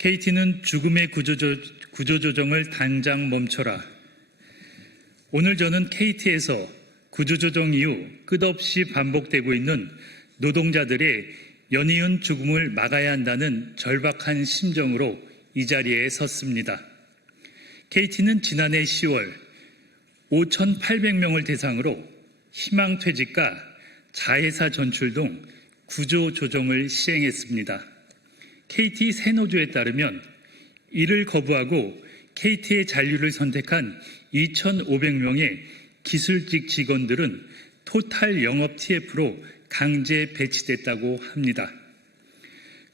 KT는 죽음의 구조조정을 당장 멈춰라. 오늘 저는 KT에서 구조조정 이후 끝없이 반복되고 있는 노동자들의 연이은 죽음을 막아야 한다는 절박한 심정으로 이 자리에 섰습니다. KT는 지난해 10월 5,800명을 대상으로 희망퇴직과 자회사 전출 등 구조조정을 시행했습니다. KT 새노조에 따르면 이를 거부하고 KT의 잔류를 선택한 2,500명의 기술직 직원들은 토탈 영업 TF로 강제 배치됐다고 합니다.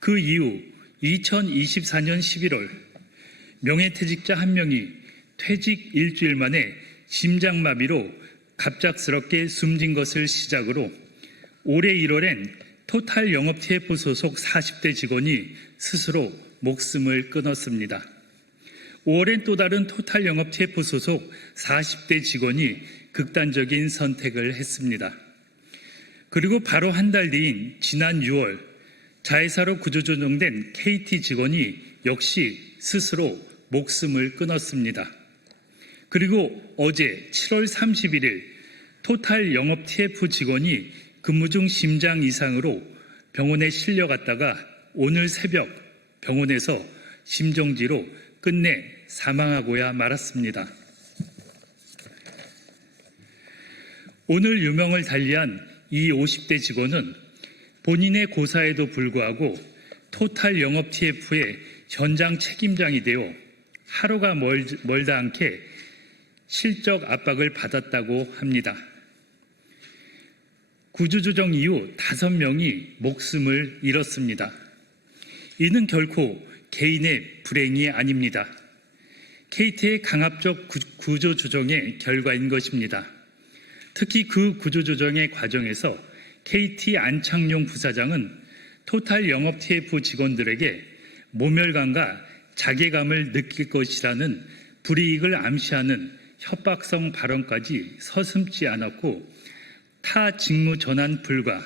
그 이후 2024년 11월 명예퇴직자 한 명이 퇴직 일주일 만에 심장마비로 갑작스럽게 숨진 것을 시작으로 올해 1월엔 토탈 영업 TF 소속 40대 직원이 스스로 목숨을 끊었습니다. 5월엔 또 다른 토탈 영업 TF 소속 40대 직원이 극단적인 선택을 했습니다. 그리고 바로 한 달 뒤인 지난 6월 자회사로 구조조정된 KT 직원이 역시 스스로 목숨을 끊었습니다. 그리고 어제 7월 31일 토탈 영업 TF 직원이 근무 중 심장 이상으로 병원에 실려갔다가 오늘 새벽 병원에서 심정지로 끝내 사망하고야 말았습니다. 오늘 유명을 달리한 이 50대 직원은 본인의 고사에도 불구하고 토탈 영업 TF의 현장 책임장이 되어 하루가 멀다 않게 실적 압박을 받았다고 합니다. 구조조정 이후 5명이 목숨을 잃었습니다. 이는 결코 개인의 불행이 아닙니다. KT의 강압적 구조조정의 결과인 것입니다. 특히 그 구조조정의 과정에서 KT 안창용 부사장은 토탈 영업 TF 직원들에게 모멸감과 자괴감을 느낄 것이라는 불이익을 암시하는 협박성 발언까지 서슴지 않았고 타 직무 전환 불가,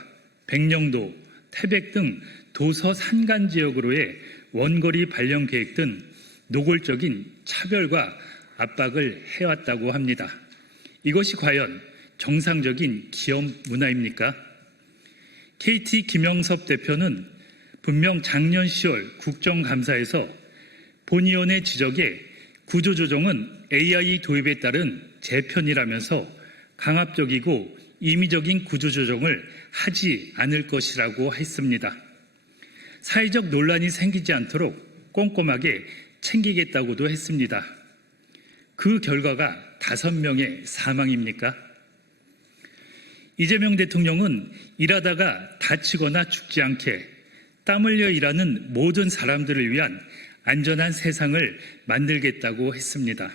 백령도, 태백 등 도서 산간 지역으로의 원거리 발령 계획 등 노골적인 차별과 압박을 해왔다고 합니다. 이것이 과연 정상적인 기업 문화입니까? KT 김영섭 대표는 분명 작년 10월 국정감사에서 본의원의 지적에 구조조정은 AI 도입에 따른 재편이라면서 강압적이고 임의적인 구조조정을 하지 않을 것이라고 했습니다. 사회적 논란이 생기지 않도록 꼼꼼하게 챙기겠다고도 했습니다. 그 결과가 5명의 사망입니까? 이재명 대통령은 일하다가 다치거나 죽지 않게 땀 흘려 일하는 모든 사람들을 위한 안전한 세상을 만들겠다고 했습니다.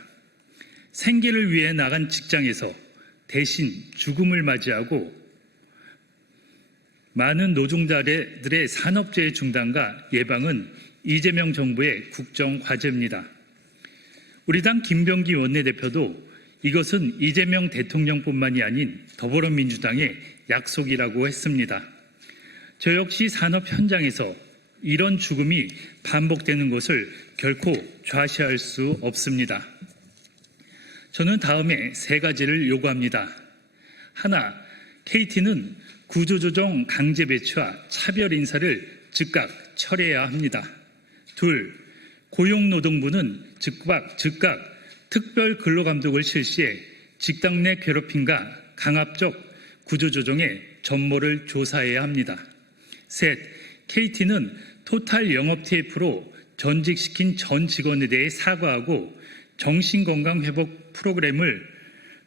생계를 위해 나간 직장에서 대신 죽음을 맞이하고 많은 노동자들의 산업재해 중단과 예방은 이재명 정부의 국정 과제입니다. 우리 당 김병기 원내대표도 이것은 이재명 대통령뿐만이 아닌 더불어민주당의 약속이라고 했습니다. 저 역시 산업 현장에서 이런 죽음이 반복되는 것을 결코 좌시할 수 없습니다. 저는 다음에 3가지를 요구합니다. 하나, KT는 구조조정 강제 배치와 차별 인사를 즉각 철회해야 합니다. 둘, 고용노동부는 즉각 특별 근로감독을 실시해 직장 내 괴롭힘과 강압적 구조조정의 전모를 조사해야 합니다. 셋, KT는 토탈 영업 TF로 전직시킨 전 직원에 대해 사과하고 정신건강회복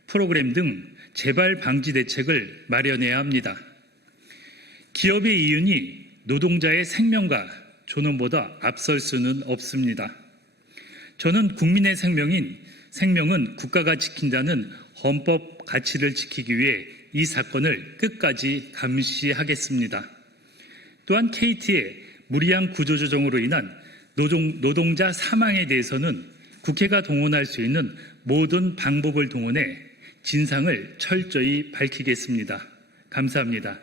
프로그램 등 재발 방지 대책을 마련해야 합니다. 기업의 이윤이 노동자의 생명과 존엄보다 앞설 수는 없습니다. 저는 국민의 생명은 국가가 지킨다는 헌법 가치를 지키기 위해 이 사건을 끝까지 감시하겠습니다. 또한 KT의 무리한 구조조정으로 인한 노동자 사망에 대해서는 국회가 동원할 수 있는 모든 방법을 동원해 진상을 철저히 밝히겠습니다. 감사합니다.